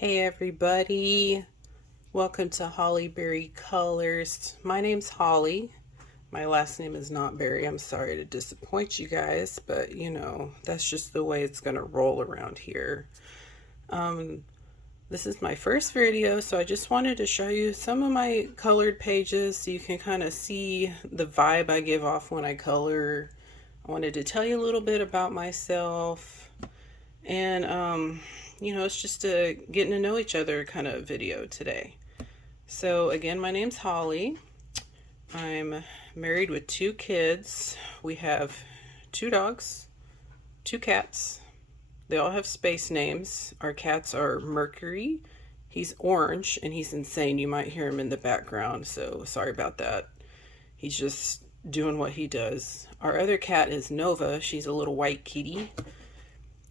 Hey everybody, welcome to Holly Berry Colors. My name's Holly. My last name is not Berry. I'm sorry to disappoint you guys, but that's just the way it's gonna roll around here. Um, this is my first video, so I just wanted to show you some of my colored pages so you can kind of see the vibe I give off when I color. I wanted to tell you a little bit about myself, and it's just a getting to know each other kind of video today. So again, my name's Holly. I'm married with 2 kids. We have 2 dogs, 2 cats. They all have space names. Our cats are Mercury. He's orange and he's insane. You might hear him in the background, so sorry about that. He's just doing what he does. Our other cat is Nova. She's a little white kitty.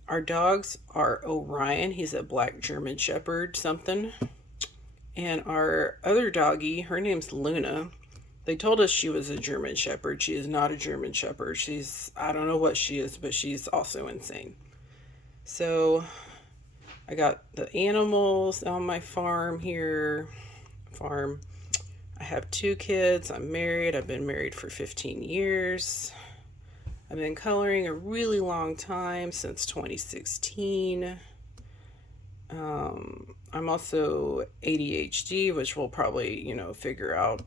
Our dogs are Orion. He's a black German Shepherd something. And our other doggie, her name's Luna. They told us she was a German Shepherd. She is not a German Shepherd. I don't know what she is, but she's also insane. So I got the animals on my farm here. I have 2 kids. I'm married. I've been married for 15 years. I've been coloring a really long time, since 2016. I'm also ADHD, which we'll probably, figure out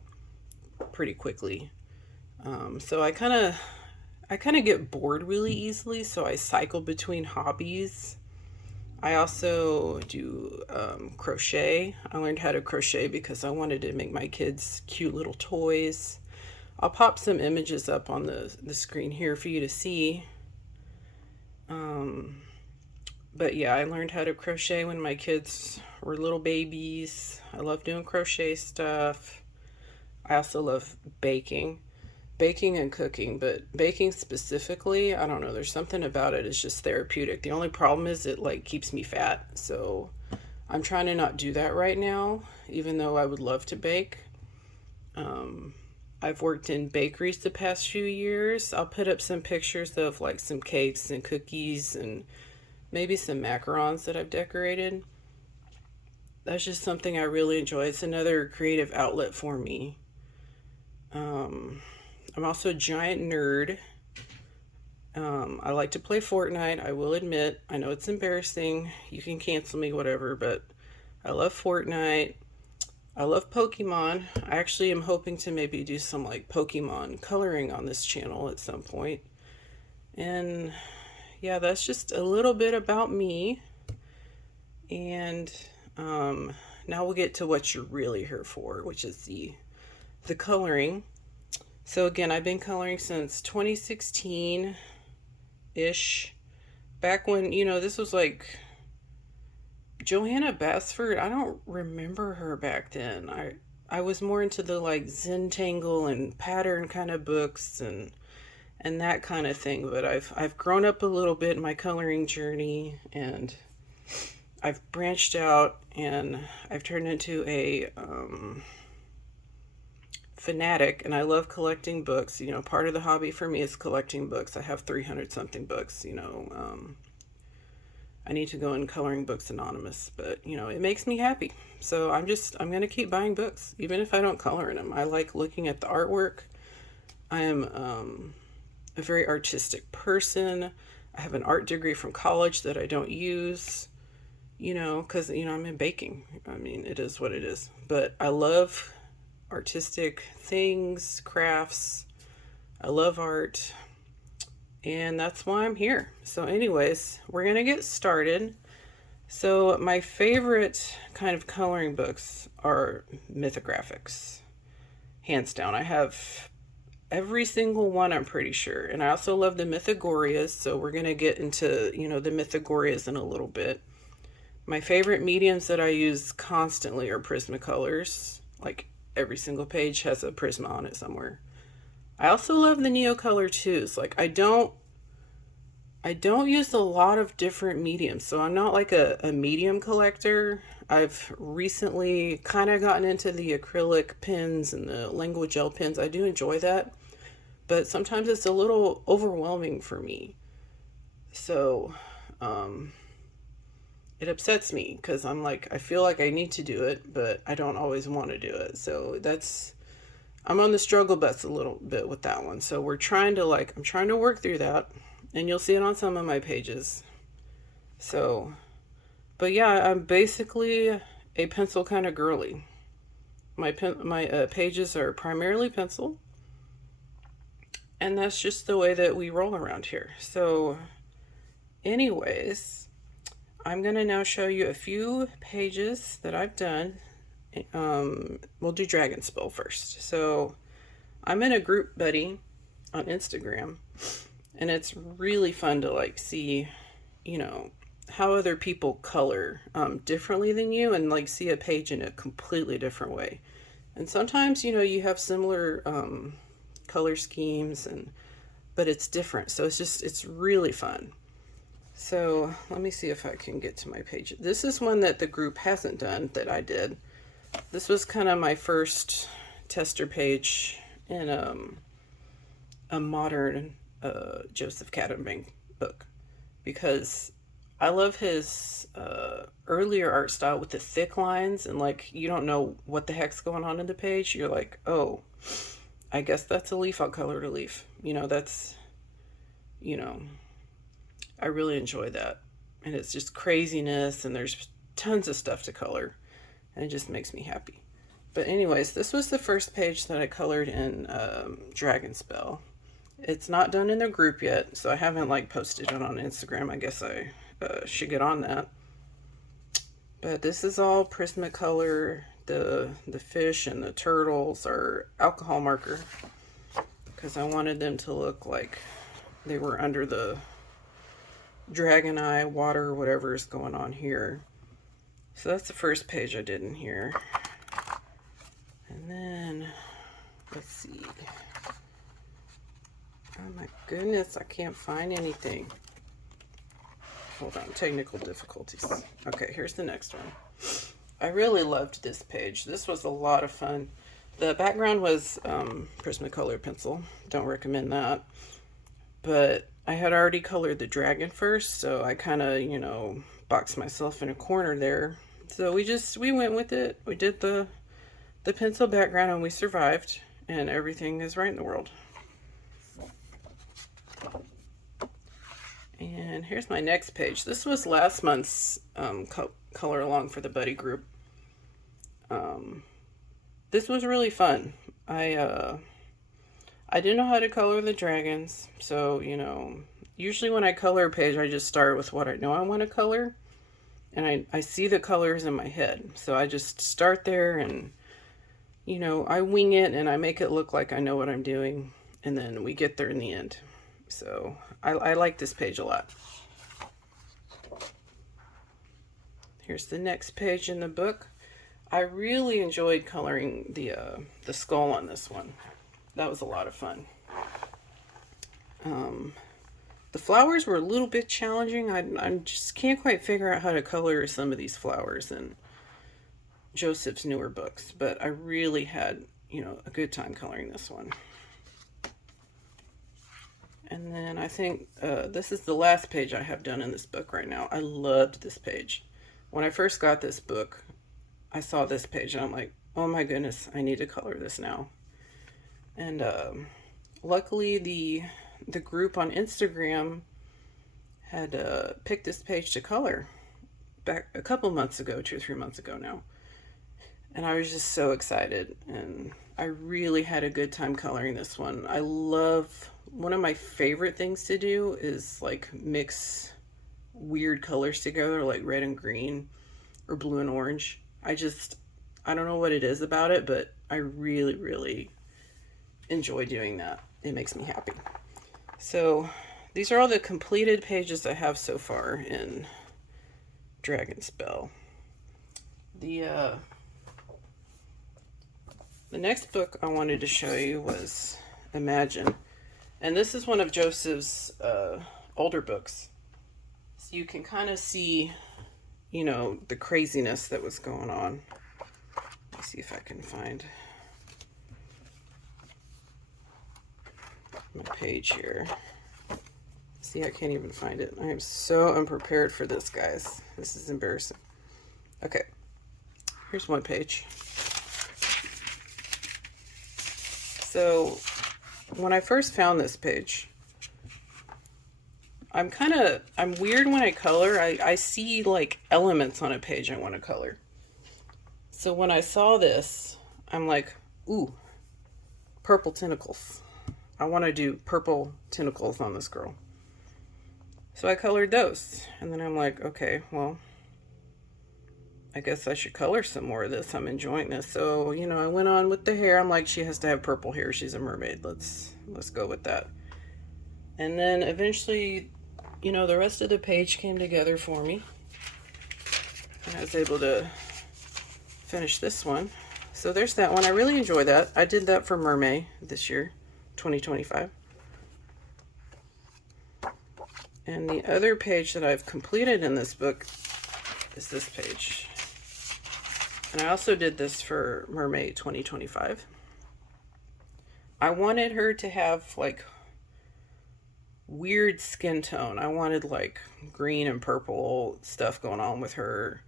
pretty quickly. So I kind of get bored really easily, so I cycle between hobbies. I also do crochet. I learned how to crochet because I wanted to make my kids cute little toys. I'll pop some images up on the screen here for you to see. But yeah, I learned how to crochet when my kids were little babies. I love doing crochet stuff. I also love baking. Baking and cooking, but baking specifically, I don't know, there's something about it. It's just therapeutic. The only problem is it keeps me fat. So I'm trying to not do that right now, even though I would love to bake. I've worked in bakeries the past few years. I'll put up some pictures of some cakes and cookies and maybe some macarons that I've decorated. That's just something I really enjoy. It's another creative outlet for me. I'm also a giant nerd. I like to play Fortnite, I will admit. I know it's embarrassing. You can cancel me, whatever, but I love Fortnite. I love Pokemon. I actually am hoping to maybe do some Pokemon coloring on this channel at some point. And yeah, that's just a little bit about me. And now we'll get to what you're really here for, which is the coloring. So again, I've been coloring since 2016-ish. Back when, this was Johanna Basford. I don't remember her back then. I was more into the Zentangle and pattern kind of books and that kind of thing. But I've grown up a little bit in my coloring journey, and I've branched out, and I've turned into a fanatic, and I love collecting books. Part of the hobby for me is collecting books. I have 300 something books. I need to go in Coloring Books Anonymous, but it makes me happy. So I'm going to keep buying books, even if I don't color in them. I like looking at the artwork. I am a very artistic person. I have an art degree from college that I don't use, because, I'm in baking. I mean, it is what it is. But I love artistic things, crafts. I love art. And that's why I'm here. So anyways, we're going to get started. So my favorite kind of coloring books are mythographics. Hands down. I have every single one, I'm pretty sure. And I also love the Mythagorias. So we're going to get into, the Mythagorias in a little bit. My favorite mediums that I use constantly are Prismacolors. Every single page has a Prisma on it somewhere. I also love the Neocolor twos. I don't use a lot of different mediums, so I'm not a medium collector. I've recently kind of gotten into the acrylic pens and the Lengua gel pens. I do enjoy that, but sometimes it's a little overwhelming for me. So it upsets me because I'm like, I feel like I need to do it, but I don't always want to do it. So I'm on the struggle bus a little bit with that one. So I'm trying to work through that, and you'll see it on some of my pages. So, but yeah, I'm basically a pencil kind of girly. My pages are primarily pencil, and that's just the way that we roll around here. So, anyways, I'm gonna now show you a few pages that I've done. We'll do Dragon Spell first. So, I'm in a group buddy on Instagram, and it's really fun to like see, you know, how other people color differently than you, and like see a page in a completely different way. And sometimes, you know, you have similar color schemes, but it's different. So it's really fun. So let me see if I can get to my page. This is one that the group hasn't done that I did. This was kind of my first tester page in a modern Joseph Cadenbring book, because I love his earlier art style with the thick lines, and like you don't know what the heck's going on in the page. You're like, oh, I guess that's a leaf. I'll color it a leaf. You know, I really enjoy that. And it's just craziness, and there's tons of stuff to color, and it just makes me happy. But anyways, this was the first page that I colored in Dragon Spell. It's not done in the group yet, so I haven't like posted it on Instagram. I guess I should get on that. But this is all Prismacolor. The fish and the turtles are alcohol marker, because I wanted them to look like they were under the dragon eye water, whatever is going on here. So that's the first page I did in here. And then, let's see. Oh my goodness, I can't find anything. Hold on, technical difficulties. Okay, here's the next one. I really loved this page. This was a lot of fun. The background was Prismacolor pencil. Don't recommend that. But I had already colored the dragon first, so I kind of, boxed myself in a corner there. So we went with it. We did the pencil background, and we survived, and everything is right in the world. And here's my next page. This was last month's color along for the buddy group. This was really fun. I didn't know how to color the dragons, so usually when I color a page, I just start with what I know I want to color, and I see the colors in my head. So I just start there, and I wing it, and I make it look like I know what I'm doing, and then we get there in the end. So I like this page a lot. Here's the next page in the book. I really enjoyed coloring the skull on this one. That was a lot of fun. The flowers were a little bit challenging. I just can't quite figure out how to color some of these flowers in Joseph's newer books, but I really had, a good time coloring this one. And then I think this is the last page I have done in this book right now. I loved this page. When I first got this book, I saw this page and I'm like, oh my goodness, I need to color this now. And luckily the group on Instagram had picked this page to color back a couple months ago, 2 or 3 months ago now. And I was just so excited, and I really had a good time coloring this one. One of my favorite things to do is like mix weird colors together, like red and green or blue and orange. I don't know what it is about it, but I really, really enjoy doing that. It makes me happy. So these are all the completed pages I have so far in Dragon Spell. The next book I wanted to show you was Imagine. And this is one of Joseph's older books. So you can kind of see, the craziness that was going on. Let's see if I can find my page here. See, I can't even find it. I am so unprepared for this, guys. This is embarrassing. Okay, here's one page. So when I first found this page, I'm weird when I color. I see like elements on a page I want to color. So when I saw this, I'm like, ooh, purple tentacles. I want to do purple tentacles on this girl. So I colored those. And then I'm like, okay, well, I guess I should color some more of this. I'm enjoying this. So, you know, I went on with the hair. I'm like, she has to have purple hair. She's a mermaid. Let's go with that. And then eventually, you know, the rest of the page came together for me. And I was able to finish this one. So there's that one. I really enjoy that. I did that for Mermaid this year, 2025. And the other page that I've completed in this book is this page. And I also did this for Mermaid 2025. I wanted her to have like weird skin tone. I wanted like green and purple stuff going on with her.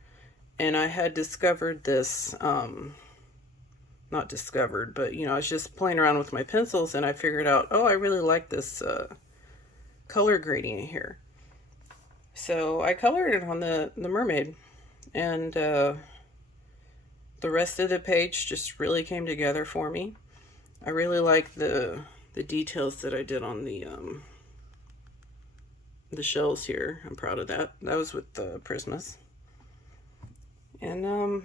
And I had discovered this, not discovered, but you know, I was just playing around with my pencils and I figured out, oh, I really like this color gradient here. So I colored it on the mermaid, and the rest of the page just really came together for me. I really like the details that I did on the shells here. I'm proud of that. That was with the Prismas. And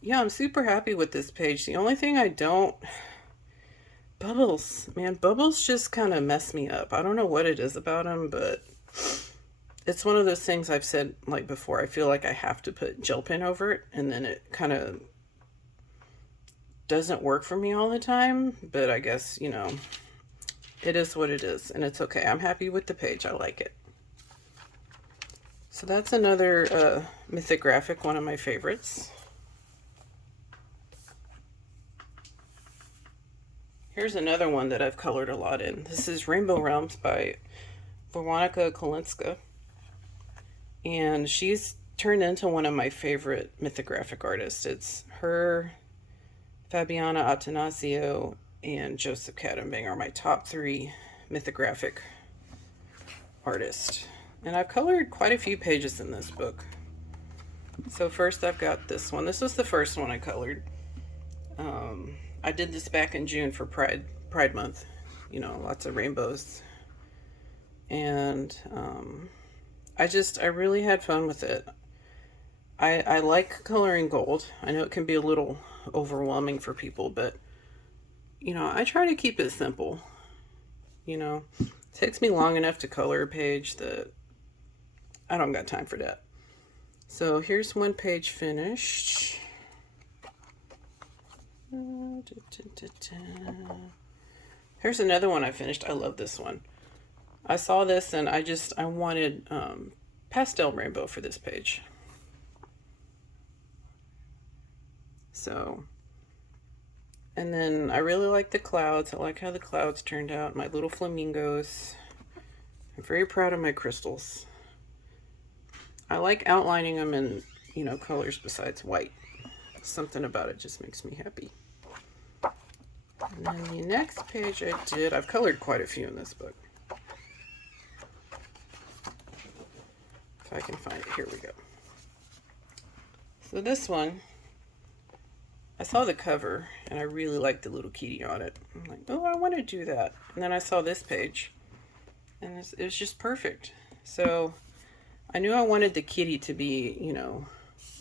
yeah, I'm super happy with this page. The only thing I don't... Bubbles. Man, bubbles just kind of mess me up. I don't know what it is about them, but it's one of those things I've said like before. I feel like I have to put gel pen over it, and then it kind of doesn't work for me all the time. But I guess, you know, it is what it is, and it's okay. I'm happy with the page. I like it. So that's another mythic graphic, one of my favorites. Here's another one that I've colored a lot in. This is Rainbow Realms by Veronica Kolinska. And she's turned into one of my favorite mythographic artists. It's her, Fabiana Attanasio, and Joseph Kadenbang are my top 3 mythographic artists. And I've colored quite a few pages in this book. So first I've got this one. This was the first one I colored. I did this back in June for Pride Month. You know, lots of rainbows. And I really had fun with it. I like coloring gold. I know it can be a little overwhelming for people, but, you know, I try to keep it simple. You know, it takes me long enough to color a page that I don't got time for that. So here's one page finished. Here's another one I finished. I love this one. I saw this and I wanted pastel rainbow for this page. So, and then I really like the clouds. I like how the clouds turned out. My little flamingos. I'm very proud of my crystals. I like outlining them in, you know, colors besides white. Something about it just makes me happy. And then the next page I've colored quite a few in this book. If I can find it, here we go. So this one, I saw the cover and I really liked the little kitty on it. I'm like, oh, I want to do that. And then I saw this page and it was just perfect. So I knew I wanted the kitty to be, you know,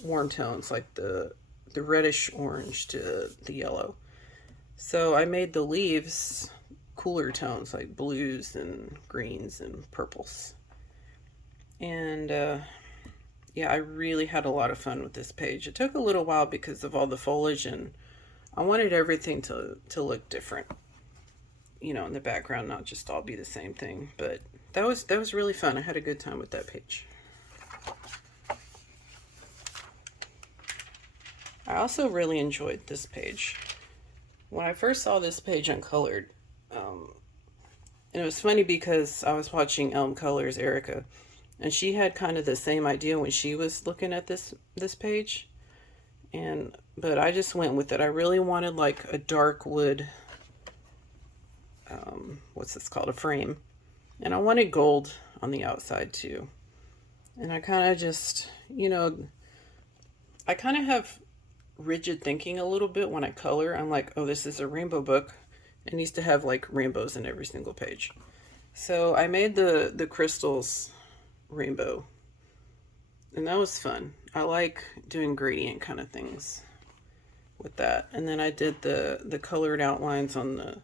warm tones, like the reddish orange to the yellow. So I made the leaves cooler tones, like blues and greens and purples. And yeah, I really had a lot of fun with this page. It took a little while because of all the foliage, and I wanted everything to look different, you know, in the background, not just all be the same thing. But that was really fun. I had a good time with that page. I also really enjoyed this page. When I first saw this page uncolored, And it was funny because I was watching Elm Colors Erica, and she had kind of the same idea when she was looking at this page. But I just went with it. I really wanted like a dark wood, what's this called, a frame. And I wanted gold on the outside too. And I kind of just, I kind of have rigid thinking a little bit when I color. I'm like, oh, this is a rainbow book. It needs to have like rainbows in every single page. So I made the crystals rainbow. And that was fun. I like doing gradient kind of things with that. And then I did the colored outlines on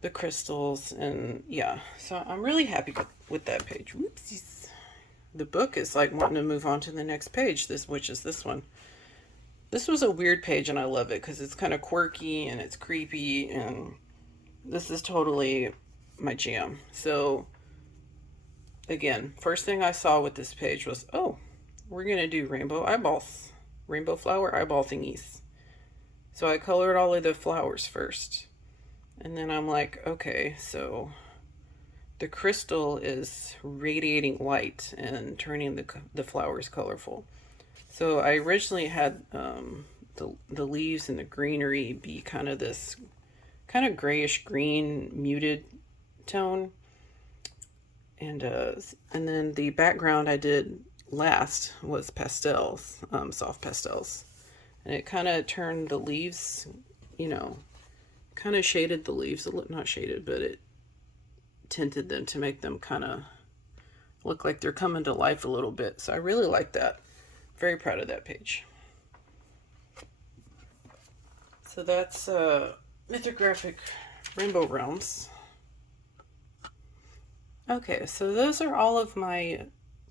the crystals, and yeah. So I'm really happy with that page. Whoopsies. The book is like wanting to move on to the next page, which is this one. This was a weird page and I love it because it's kind of quirky and it's creepy, and this is totally my jam. So again, first thing I saw with this page was, oh, we're going to do rainbow eyeballs, rainbow flower eyeball thingies. So I colored all of the flowers first. And then I'm like, okay, so the crystal is radiating light and turning the flowers colorful. So I originally had the leaves and the greenery be kind of this kind of grayish green muted tone. And then the background I did last was pastels, soft pastels. And it kind of turned the leaves, kind of shaded the leaves, not shaded, but it tinted them to make them kind of look like they're coming to life a little bit. So I really like that. Very proud of that page. So that's Mythographic Rainbow Realms. Okay, so those are all of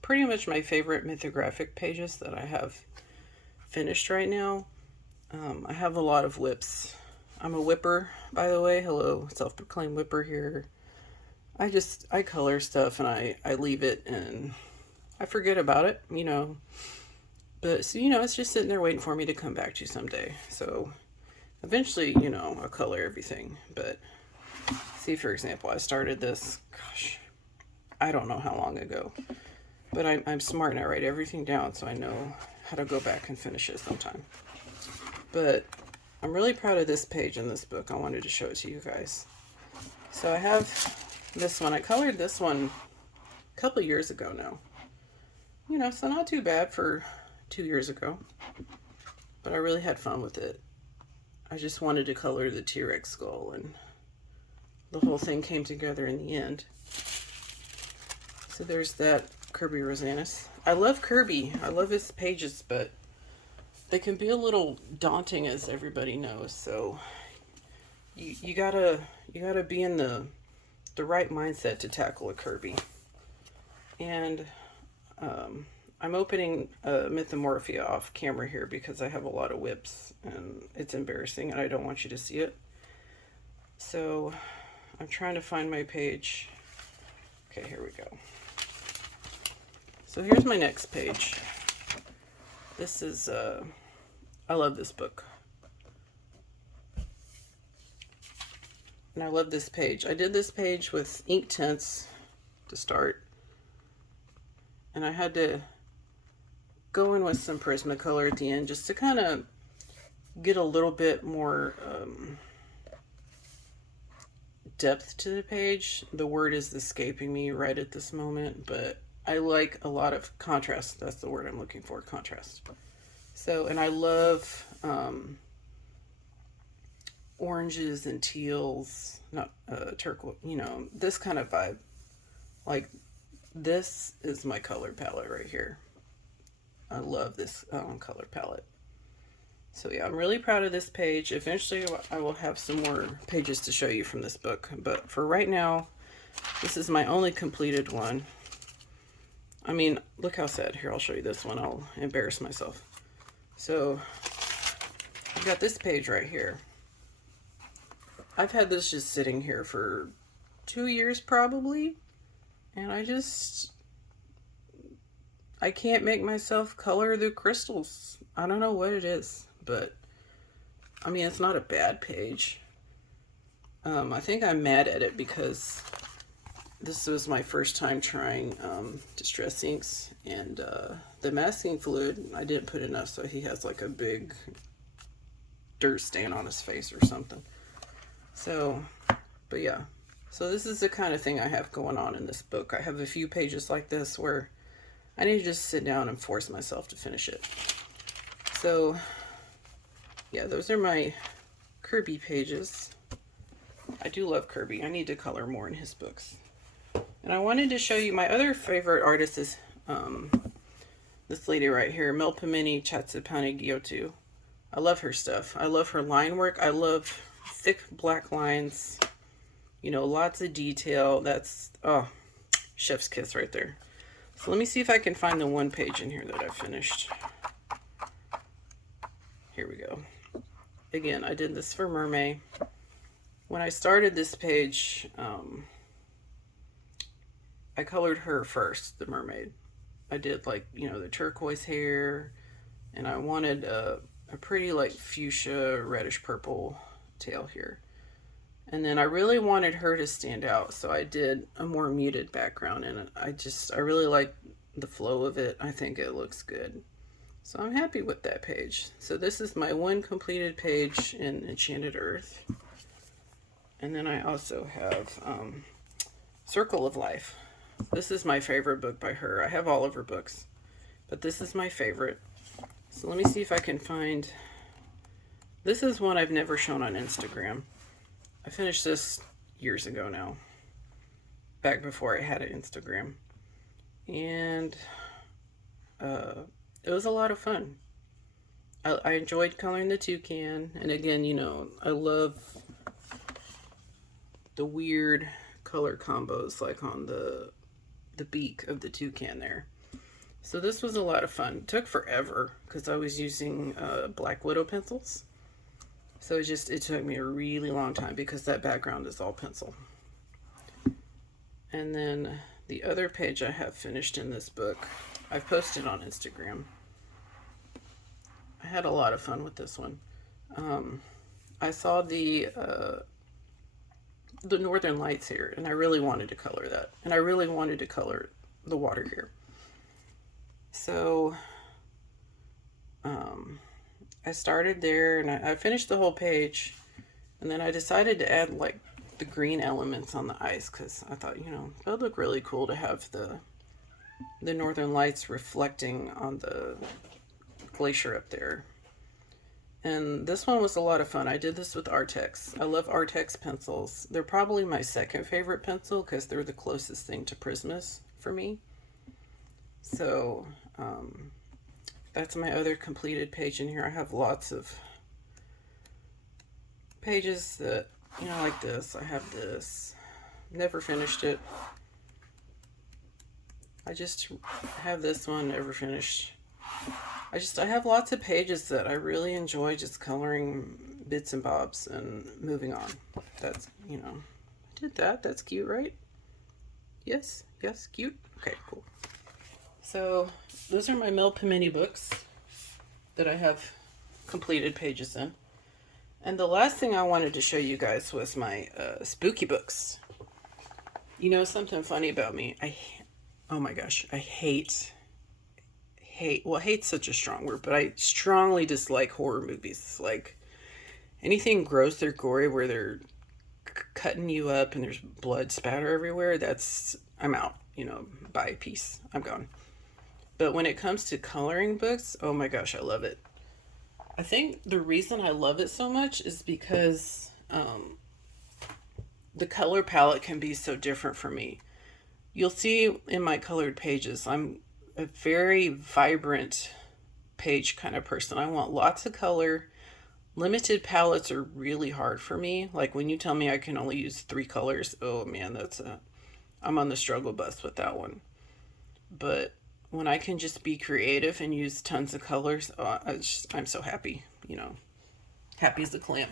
pretty much my favorite mythographic pages that I have finished right now. I have a lot of whips. I'm a whipper, by the way. Hello, self-proclaimed whipper here. I color stuff and I leave it and I forget about it, But, so, it's just sitting there waiting for me to come back to someday. So, eventually, I'll color everything. But, see, for example, I started this, gosh, I don't know how long ago. But I'm smart and I write everything down so I know how to go back and finish it sometime. But, I'm really proud of this page in this book. I wanted to show it to you guys. So, I have this one. I colored this one a couple years ago now. So not too bad for 2 years ago, but I really had fun with it. I just wanted to color the T-Rex skull, and the whole thing came together in the end. So there's that Kirby Rosanis. I love Kirby. I love his pages, but they can be a little daunting, as everybody knows. So you gotta be in the right mindset to tackle a Kirby. And I'm opening Mythomorphia off camera here because I have a lot of whips and it's embarrassing and I don't want you to see it. So I'm trying to find my page. Okay, here we go. So here's my next page. This is, I love this book. And I love this page. I did this page with ink tints to start. And I had to go in with some Prismacolor at the end just to kind of get a little bit more depth to the page. The word is escaping me right at this moment, but I like a lot of contrast. That's the word I'm looking for, contrast. So, and I love oranges and teals, not turquoise, this kind of vibe. Like, this is my color palette right here. I love this color palette. So yeah, I'm really proud of this page. Eventually I will have some more pages to show you from this book. But for right now, this is my only completed one. I mean, look how sad. Here, I'll show you this one. I'll embarrass myself. So I've got this page right here. I've had this just sitting here for 2 years probably. And I can't make myself color the crystals. I don't know what it is, but I mean, it's not a bad page. I think I'm mad at it because this was my first time trying distress inks, and the masking fluid, I didn't put enough, so he has like a big dirt stain on his face or something. So, but yeah. So this is the kind of thing I have going on in this book. I have a few pages like this where I need to just sit down and force myself to finish it. So, yeah, those are my Kirby pages. I do love Kirby. I need to color more in his books. And I wanted to show you my other favorite artist is this lady right here, Melpomene Chatsipane Gyotu. I love her stuff. I love her line work. I love thick black lines. You know, lots of detail. That's, oh, chef's kiss right there. So let me see if I can find the one page in here that I finished. Here we go. Again, I did this for Mermaid. When I started this page, I colored her first, the mermaid. I did like, you know, the turquoise hair, and I wanted a pretty like fuchsia reddish purple tail here. And then I really wanted her to stand out, so I did a more muted background, and I really like the flow of it. I think it looks good. So I'm happy with that page. So this is my one completed page in Enchanted Earth. And then I also have Circle of Life. This is my favorite book by her. I have all of her books, but this is my favorite. So let me see if I can find... This is one I've never shown on Instagram. I finished this years ago now, back before I had an Instagram. And it was a lot of fun. I enjoyed coloring the toucan. And again, you know, I love the weird color combos like on the beak of the toucan there. So this was a lot of fun. It took forever because I was using Black Widow pencils. So it took me a really long time because that background is all pencil. And then the other page I have finished in this book, I've posted on Instagram. I had a lot of fun with this one. I saw the Northern Lights here, and I really wanted to color that. And I really wanted to color the water here. So I started there, and I finished the whole page, and then I decided to add like the green elements on the ice because I thought, you know, that would look really cool to have the Northern Lights reflecting on the glacier up there. And this one was a lot of fun. I did this with Artex. I love Artex pencils. They're probably my second favorite pencil because they're the closest thing to Prismas for me. So that's my other completed page in here. I have lots of pages that, you know, like this. I have this. Never finished it. I just have this one, never finished. I have lots of pages that I really enjoy just coloring bits and bobs and moving on. That's, you know, I did that. That's cute, right? Yes, cute. Okay, cool. So those are my Melpomene books that I have completed pages in. And the last thing I wanted to show you guys was my spooky books. You know something funny about me? Oh my gosh, I hate, well, hate's such a strong word, but I strongly dislike horror movies. Like anything gross or gory where they're cutting you up and there's blood spatter everywhere, I'm out, you know, bye, peace, I'm gone. But when it comes to coloring books, oh my gosh, I love it. I think the reason I love it so much is because the color palette can be so different for me. You'll see in my colored pages, I'm a very vibrant page kind of person. I want lots of color. Limited palettes are really hard for me. Like when you tell me I can only use 3 colors, oh man, I'm on the struggle bus with that one. But when I can just be creative and use tons of colors, I'm so happy, you know, happy as a clam.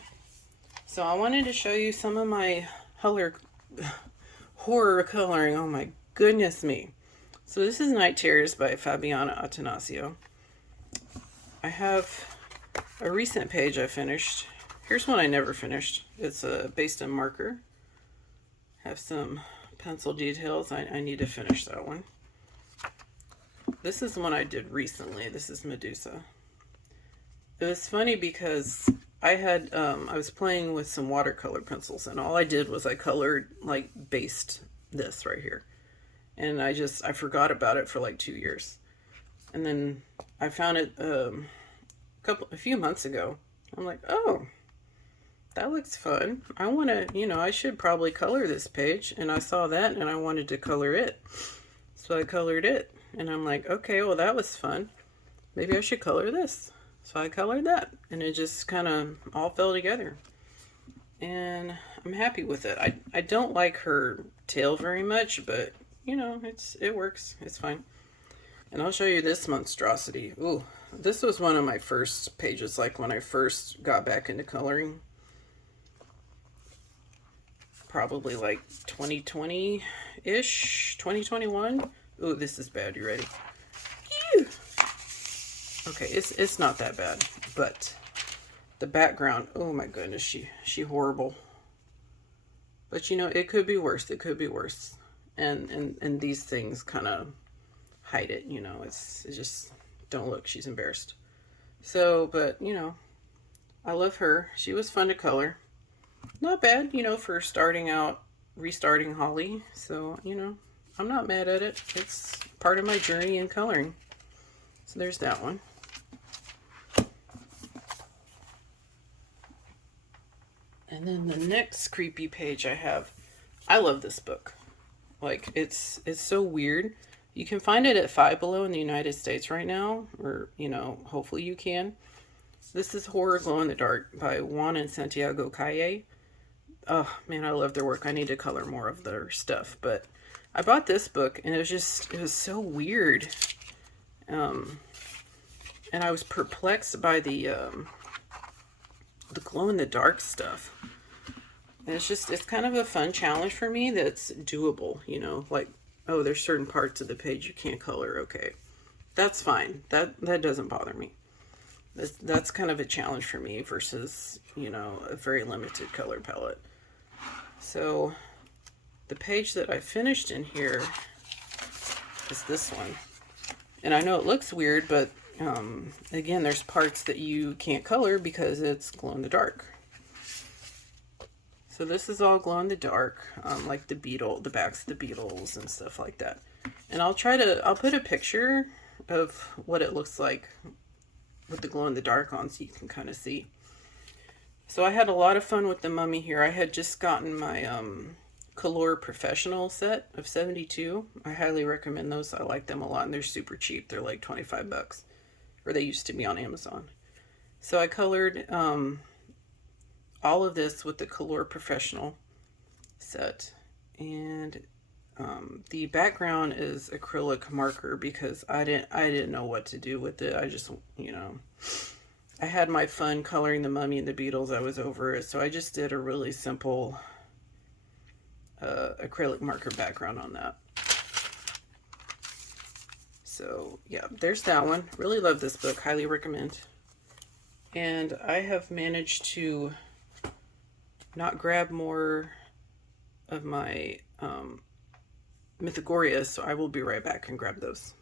So I wanted to show you some of my horror coloring. Oh my goodness me. So this is Night Terrors by Fabiana Attanasio. I have a recent page I finished. Here's one I never finished. It's based in marker. Have some pencil details. I need to finish that one. This is one I did recently. This is Medusa. It was funny because I was playing with some watercolor pencils, and all I did was I colored, like, based this right here. And I forgot about it for like 2 years. And then I found it a few months ago. I'm like, oh, that looks fun. I want to, I should probably color this page. And I saw that and I wanted to color it. So I colored it. And I'm like, okay, well, that was fun. Maybe I should color this. So I colored that. And it just kind of all fell together. And I'm happy with it. I don't like her tail very much, but, it works. It's fine. And I'll show you this monstrosity. Ooh, this was one of my first pages, like when I first got back into coloring. Probably like 2020-ish, 2021. Ooh, this is bad. You ready? Ew. Okay, it's not that bad, but the background, oh my goodness, she horrible. But it could be worse. It could be worse. And these things kind of hide it, it's just, don't look, she's embarrassed. So, but, I love her. She was fun to color. Not bad, for restarting Holly. So, I'm not mad at it. It's part of my journey in coloring. So there's that one. And then the next creepy page I love this book. Like, it's so weird. You can find it at Five Below in the United States right now, or, hopefully you can. This is Horror Glow in the Dark by Juan and Santiago Kawaii. Oh, man, I love their work. I need to color more of their stuff. But I bought this book, and it was so weird. And I was perplexed by the glow in the dark stuff. And it's kind of a fun challenge for me that's doable, like, oh, there's certain parts of the page you can't color. Okay, that's fine. That doesn't bother me. That's kind of a challenge for me versus, a very limited color palette. So the page that I finished in here is this one. And I know it looks weird, but again, there's parts that you can't color because it's glow in the dark. So this is all glow in the dark, like the backs of the beetles and stuff like that. And I'll put a picture of what it looks like with the glow in the dark on so you can kind of see. So I had a lot of fun with the mummy here. I had just gotten my Color Professional set of 72. I highly recommend those. I like them a lot and they're super cheap. They're like 25 bucks, or they used to be on Amazon. So I colored all of this with the Color Professional set, and the background is acrylic marker because I didn't know what to do with it. I just, I had my fun coloring the mummy and the beetles. I was over it, so I just did a really simple acrylic marker background on that. So yeah, there's that one. Really love this book. Highly recommend. And I have managed to not grab more of my Mythagorias, so I will be right back and grab those.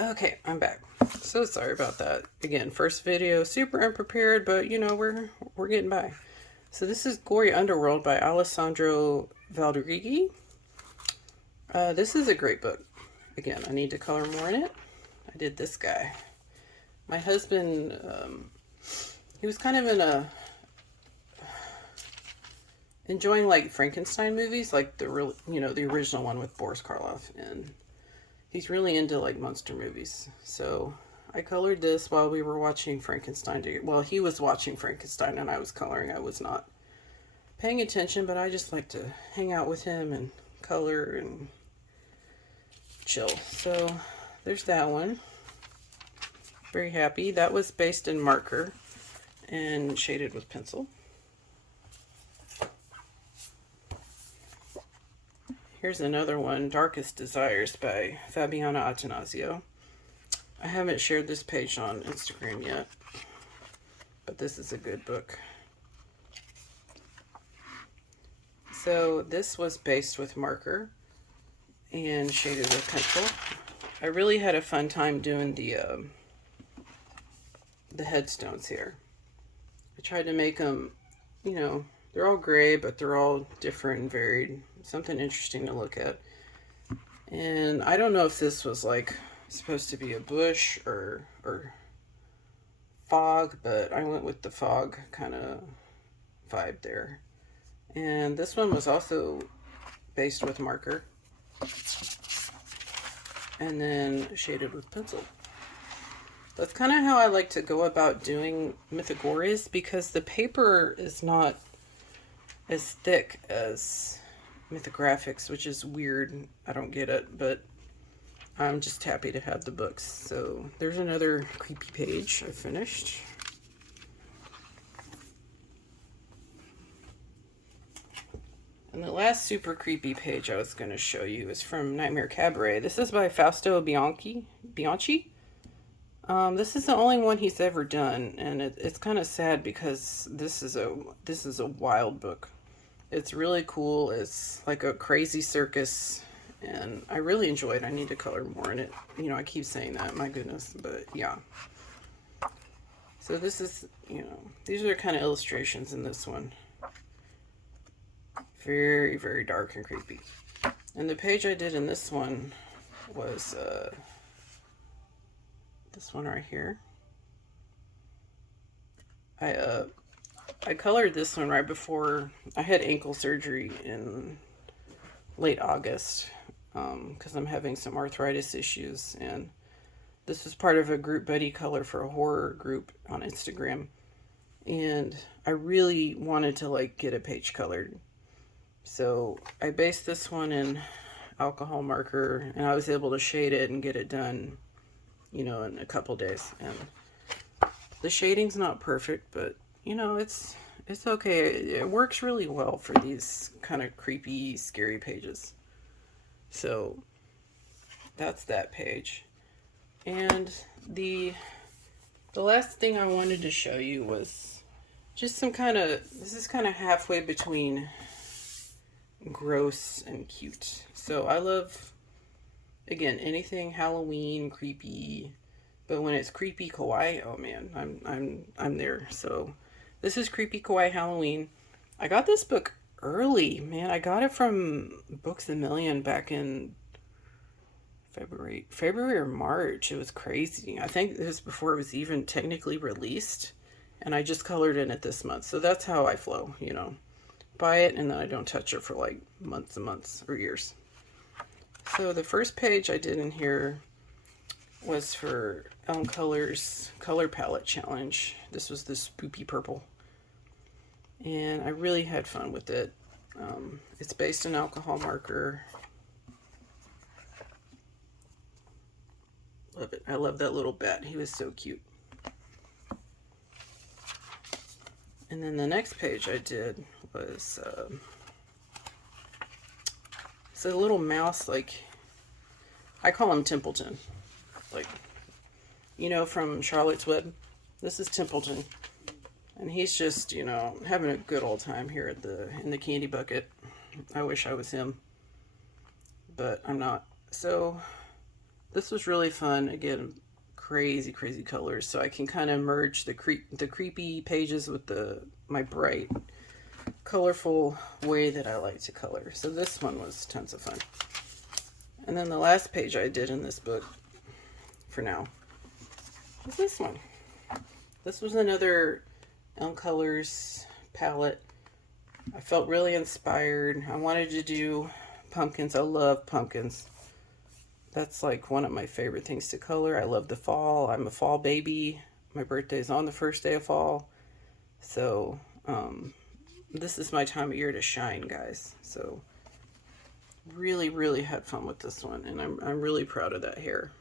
Okay, I'm back. So sorry about that. Again, first video, super unprepared, but we're getting by. So this is Gory Underworld by Alessandro Valdrighi. This is a great book. Again, I need to color more in it. I did this guy. My husband, he was kind of enjoying like Frankenstein movies, like the original one with Boris Karloff, and he's really into like monster movies. So I colored this while we were watching Frankenstein. Well, he was watching Frankenstein and I was coloring. I was not paying attention, but I just like to hang out with him and color and chill. So there's that one. Very happy. That was based in marker and shaded with pencil. Here's another one, Darkest Desires by Fabiana Attanasio. I haven't shared this page on Instagram yet. but this is a good book. So this was based with marker and shaded with pencil. I really had a fun time doing the headstones here. I tried to make them, you know, they're all gray, but they're all different and varied. Something interesting to look at. And I don't know if this was like supposed to be a bush or fog, but I went with the fog kind of vibe there. And this one was also based with marker and then shaded with pencil. That's kind of how I like to go about doing Mythagoras, because the paper is not as thick as Mythographics, which is weird. I don't get it, but I'm just happy to have the books. So there's another creepy page I finished. And the last super creepy page I was going to show you is from Nightmare Cabaret. This is by Fausto Bianchi. This is the only one he's ever done, and it's kind of sad because this is a wild book. It's really cool. It's like a crazy circus, and I really enjoy it. I need to color more in it. You know, I keep saying that, my goodness, but yeah. So this is, you know, these are kind of illustrations in this one. Very, very dark and creepy. And the page I did in this one was this one right here. I colored this one right before I had ankle surgery in late August, because I'm having some arthritis issues, and this was part of a group buddy color for a horror group on Instagram, and I really wanted to like get a page colored. So I based this one in alcohol marker, and I was able to shade it and get it done, you know, in a couple days. And the shading's not perfect, but you know, it's okay. It works really well for these kind of creepy, scary pages. So that's that page. And the last thing I wanted to show you was just some kind of, this is kind of halfway between gross and cute. So I love, again, anything Halloween, creepy, but when it's creepy kawaii, oh man, I'm there. So this is Creepy Kawaii Halloween. I got this book early, man. I got it from Books A Million back in February or March. It was crazy. I think this was before it was even technically released, and I just colored in it this month. So that's how I flow, you know. Buy it and then I don't touch it for like months and months or years. So the first page I did in here was for Elm Colors Color Palette Challenge. This was the spoopy purple, and I really had fun with it. It's based on alcohol marker. Love it. I love that little bat. He was so cute. And then the next page I did was it's a little mouse, like, I call him Templeton, like, you know, from Charlotte's Web. This is Templeton, and he's just, you know, having a good old time here at in the candy bucket. I wish I was him, but I'm not. So this was really fun. Again, crazy colors, so I can kind of merge the creepy pages with my bright, colorful way that I like to color. So this one was tons of fun. And then the last page I did in this book, for now, was this one. This was another Elm Colors palette. I felt really inspired. I wanted to do pumpkins. I love pumpkins. That's like one of my favorite things to color. I love the fall. I'm a fall baby. My birthday's on the first day of fall. So this is my time of year to shine, guys. So really had fun with this one, and I'm really proud of that hair.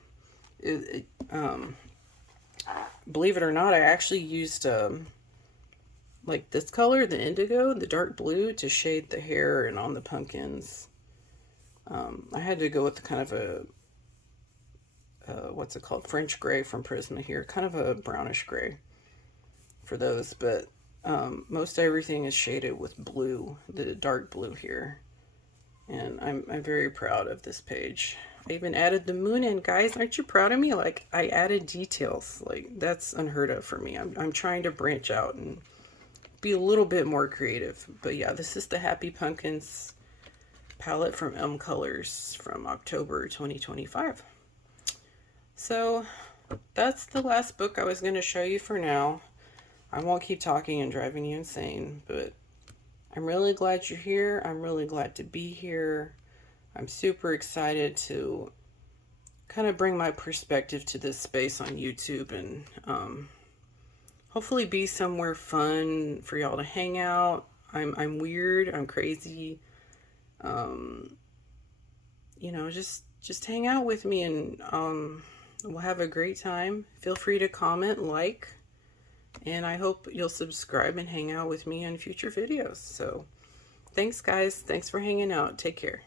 Believe it or not, I actually used like this color, the indigo, the dark blue, to shade the hair and on the pumpkins. I had to go with the kind of a what's it called, French gray from Prisma here, kind of a brownish gray. for those, but most everything is shaded with blue, the dark blue here. And I'm very proud of this page. I even added the moon in, guys. Aren't you proud of me? Like, I added details. Like, that's unheard of for me. I'm trying to branch out and be a little bit more creative. But yeah, this is the Happy Pumpkins palette from M Colors from October 2025. So that's the last book I was going to show you for now. I won't keep talking and driving you insane, but I'm really glad you're here. I'm really glad to be here. I'm super excited to kind of bring my perspective to this space on YouTube and hopefully be somewhere fun for y'all to hang out. I'm weird. I'm crazy. You know, just hang out with me and we'll have a great time. Feel free to comment, like, and I hope you'll subscribe and hang out with me in future videos. So thanks, guys. Thanks for hanging out. Take care.